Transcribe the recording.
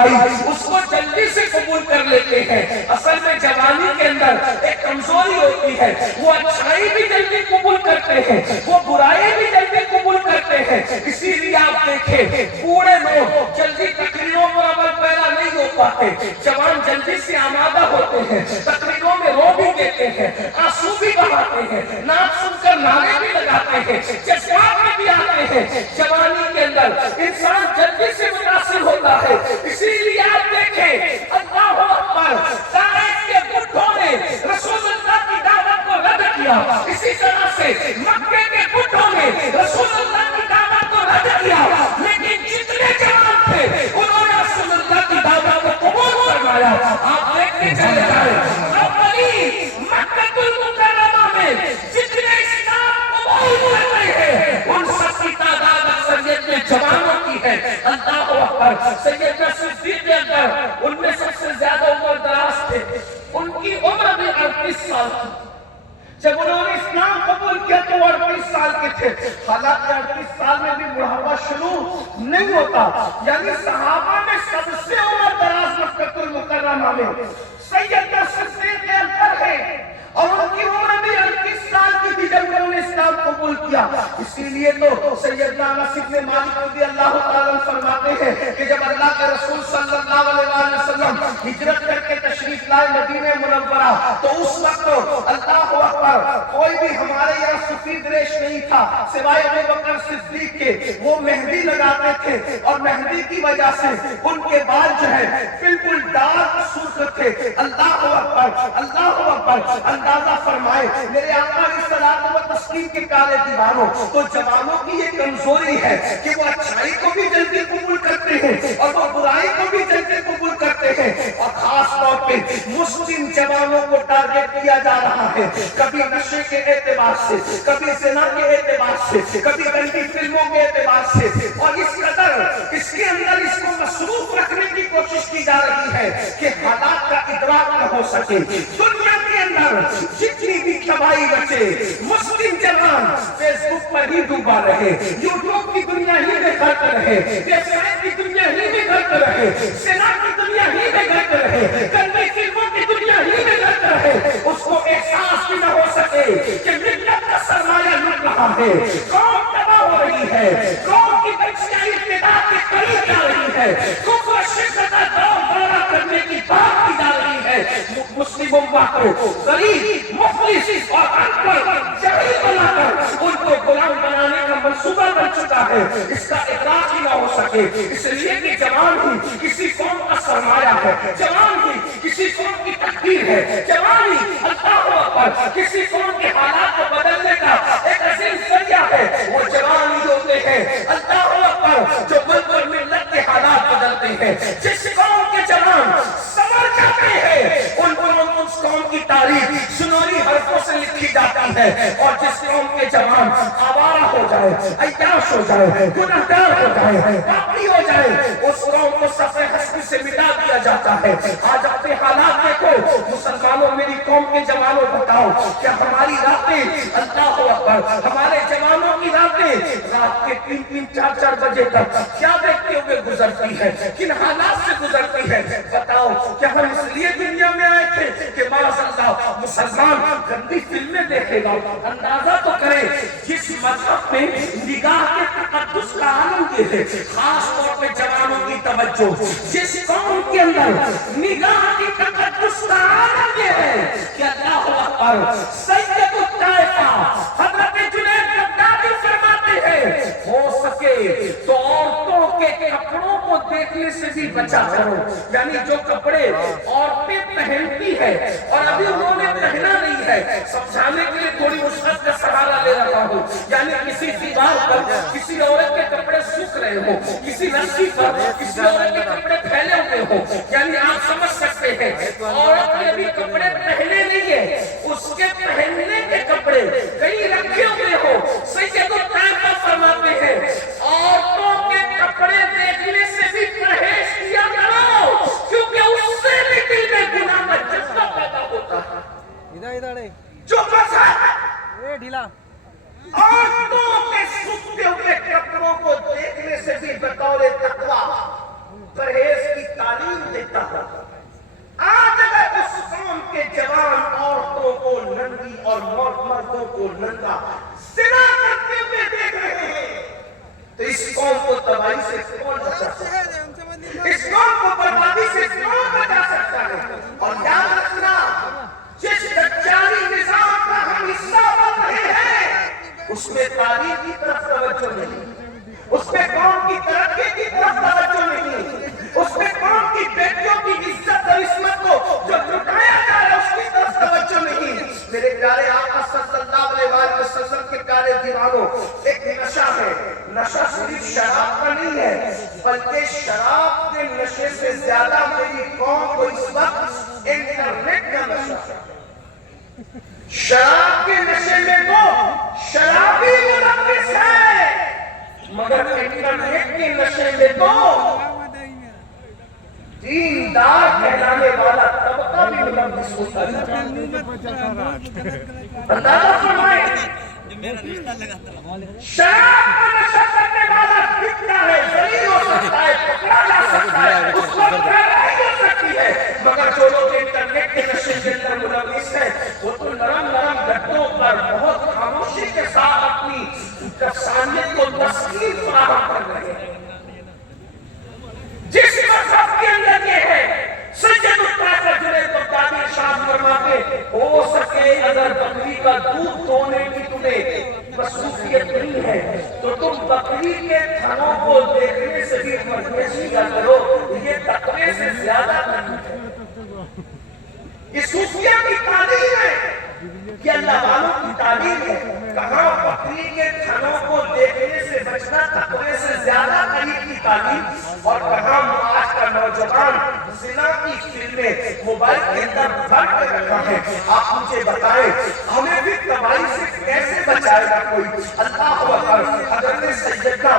بھائی اس کو جلدی سے قبول کر لیتے ہیں. اصل میں جوانی کے اندر ایک کمزوری ہوتی ہے, وہ اچھائی بھی جلدی قبول کرتے ہیں, وہ برائی بھی جلدی قبول کرتے ہیں. اسی لیے آپ دیکھیں بوڑھے لوگ جلدی تقریروں پر عمل پیرا نہیں ہو پاتے, جوان جلدی سے آمادہ ہوتے ہیں, تقریروں میں رو بھی دیتے ہیں, آنسو بھی بہاتے ہیں, نعت سن کر نعرے بھی لگاتے ہیں, جذبات میں بھی آتے ہیں. جوانی کے اندر انسان جلدی سے متاثر ہوتا ہے. اسی لیے آپ دیکھیں اللہ اکبر, طائف کے بڈھوں نے رسول اللہ کی دعوت کو رد کیا, اسی طرح سے مکے کے بڈھوں نے رسول اللہ کی دعوت کو رد کیا, لیکن جتنے جوان تھے انہوں نے رسول اللہ کی دعوت کو قبول فرمایا. آپ دیکھتے چلے جائیں مکہ المکرمہ میں جتنے اسلام قبول کر رہے ہیں ان سب کی تعداد اکثریت میں جوانوں کی ہے. اللہ اکبر. سیدنا صدیق اکبر ان میں سب سے زیادہ عمر دراز تھے, ان کی عمر بھی 38 سال تھی. جب انہوں نے اسلام قبول کیا تو وہ 38 سال کے تھے. حالانکہ 38 سال میں بھی بڑھاپا شروع نہیں ہوتا. یعنی صحابہ میں سب سے عمر دراز مکہ المکرمہ میں سیدنا صدیق اکبر ہے, اور ان کی عمر بھی 38 سال کی تھی جب انہوں نے اسلام قبول کیا. اسی لیے تو سیدنا انس بن مالک رضی اللہ تعالیٰ فرماتے ہیں کہ جب اللہ کے رسول صلی اللہ علیہ وسلم ہجرت کر کے تشریف لائے مدینہ منورہ تو اس وقت اللہ اکبر کوئی بھی ہمارے یہاں سفید ریش نہیں تھا سوائے ابو بکر صدیق کے. وہ مہندی لگاتے تھے اور مہندی کی وجہ سے ان کے بال جو ہے بالکل ڈارک سرخ تھے. اللہ اکبر, اللہ اکبر. اندازہ فرمائے میرے آقا علیہ الصلوۃ والتسلیم کے کالے دیوانوں, تو جوانوں کی یہ کمزوری ہے کہ وہ اچھائی کو بھی جلدی قبول کرتے ہیں اور وہ برائی کو بھی جلدی قبول کرتے ہیں. اور خاص طور پہ مسلم جوانوں کو ٹارگٹ کیا جا رہا ہے, کبھی نشے کے اعتبار سے, کبھی زنا کے اعتبار سے, کبھی گندی فلموں کے اعتبار سے, اور اس قدر اس کے اندر اس کو مصروف رکھنے کی کوشش کی جا رہی ہے کہ حالات کا ادراک نہ ہو سکے. دنیا کے اندر جتنی بھی تباہی بچے مسلم جوان فیس بک پر ہی ڈوبا رہے, یوٹیوب کی دنیا ہی میں غرق رہے, ویب سائٹ کی دنیا ہی میں غرق رہے, سنا کی دنیا ہی میں غرق رہے, گندی فلموں کی دنیا ہی میں غرق رہے. اس کو احساس بھی نہ ہو سکے کہ ملت کا سرمایہ لٹ رہا ہے, قوم تباہ ہو رہی ہے, قوم کی بچیاں ابتدا کے قریب جا رہی ہے, کفر و شرک کا دورہ کرنے کی بات کی جا رہی ہے. مسلم امت کو غریب, مفلس اور ان پڑھ جاہل بنا کر ان کو غلام بنانے کا منصوبہ بن چکا ہے. اس کا ادراک ہی نہ ہو سکے. اس لیے کہ جوان ہی کسی قوم کا سرمایہ ہے, جوان ہی کسی قوم کی تقدیر ہے, جوان ہی اللہ اکبر کسی قوم کے حالات کو بدلنے کا ایک عظیم ذریعہ ہے. وہ جوان ہی ہوتے ہیں اللہ اکبر جو ملک اور ملت کے حالات بدلتے ہیں. جس قوم کے جوان سمر جاتے ہیں ان اس قوم کی تاریخ سنہری حرفوں سے لکھی جاتی ہے, اور جس قوم کے جوان آوارہ ہو جائے, عیاش ہو جائے, گنہگار ہو جائے, پاپی ہو جائے, اس قوم کو صفحہ ہستی سے مٹا دیا جاتا ہے. آج اپنے حالات دیکھو مسلمانوں, میری قوم کے جوانوں بتاؤ کیا ہماری راتیں اللہ اکبر ہمارے جوانوں کی راتیں رات کے 3-4 بجے تک کیا دیکھتے ہوئے گزرتی ہے, کن حالات سے گزرتی ہے؟ بتاؤ کیا ہم اس لیے دنیا میں آئے تھے کہ معاذ اللہ مسلمان گندی فلمیں دیکھے گا؟ اندازہ تو کریں جس مذہب میں نگاہ کے تقدس کا عالم یہ ہے, خاص طور پہ جوانوں کی توجہ, جس قوم کے اندر نگاہ کی تقدس کا عالم یہ ہے کہ اللہ اکبر سید الطائفہ حضرت جنید بغدادی فرماتے ہیں ہو سکے تو عورتوں کے کپڑوں کو دیکھنے سے بھی بچا کرو. یعنی جو کپڑے عورتیں پہنتی ہے اور ابھی انہوں نے پہنا نہیں ہے, سمجھانے کے لیے تھوڑی وسعت کا سہارا لے رہا ہوں. یعنی کسی دیوار پر کسی عورت کے کپڑے سوکھ رہے ہو, کسی رسی پر کسی عورت کے کپڑے پھیلے ہوئے ہو, یعنی آپ سمجھ سکتے ہیں عورت نے بھی کپڑے پہنے نہیں ہے, اس کے پہننے کے کپڑے کہیں رکھے ہوئے ہو. سید الطائفہ فرماتے ہیں عورتوں کے کپڑے دیکھنے سے بھی پرہیز کیا کرو, کیونکہ اس سے بھی دل میں گناہ کا جذبہ پیدا ہوتا ہے. جو ڈھیلا عورتوں کے سوکھتے ہوئے کپڑوں کو دیکھنے سے بھی بطور تقویٰ پرہیز کی تعلیم ملتا ہوتا ہے۔ آج اگر اس قوم کے جوان عورتوں کو ننگی اور مردوں کو ننگا زنا کرتے ہوئے دیکھ رہے ہیں تو اس قوم کو تباہی سے کون بچا سکتا ہے؟ اس قوم کو بربادی سے کون بچا سکتا ہے؟ اور یاد رکھنا، جس دجالی نظام کا ہم حصہ بن رہے ہیں اس میں تعلیم کی طرف توجہ نہیں، اس میں قوم کی ترقی کی طرف توجہ نہیں، اس میں قوم کی بیٹیوں کی عزت اور عصمت کو جو لٹایا جا رہا ہے اس کی طرف توجہ نہیں۔ میرے پیارے آقا صلی اللہ علیہ وسلم کے پیارے دیوانوں، ایک نشہ ہے، نشہ صرف شراب کا نہیں ہے بلکہ شراب کے نشے سے زیادہ میری قوم کو اس وقت انٹرنیٹ کا نشہ ہے۔ شراب کے نشے میں تو شرابی ملوث ہے، مگر انٹرنیٹ کے نشے میں تو دیندار کہلانے والا طبقہ بھی ملوث ہوتا ہے۔ اندازہ فرمائیں، شراب کا نشہ کرنے والا کتنا ہے، ذلیل ہو سکتا ہے، پکڑا جا سکتا ہے، اس کو لڑائی ہو سکتی ہے، مگر جو لوگ انٹرنیٹ کے نشے کے اندر ملوث ہیں وہ تو نرم نرم گدوں پر بہت خاموشی کے ساتھ اپنی نفسانیت کو تسکین فراہم کر رہے ہیں۔ جس مذہب کے اندر یہ ہے، سید الطائفہ جنید بغدادی ارشاد فرماتے، ہو سکے اگر بکری کا دودھ دونے کی تمہیں مصروفیت نہیں ہے تو تم بکری کے تھنوں کو دیکھنے سے بھی پرہیز کیا کرو، یہ تقوی سے زیادہ نہیں ہے۔ یہ صوفیہ کی تعلیم ہے، یہ اللہ والوں کی تعلیم ہے۔ کہاں بکری کے تھنوں کو دیکھنے سے بچنا تقوی سے زیادہ قریب کی تعلیم، اور کہاں آج کا نوجوان زنا کی فلمیں موبائل کے اندر بھر کے رکھا ہے۔ آپ مجھے بتائیں ہمیں بھی تباہی سے کیسے بچائے گا کوئی؟ اللہ اکبر، حضرت سیدنا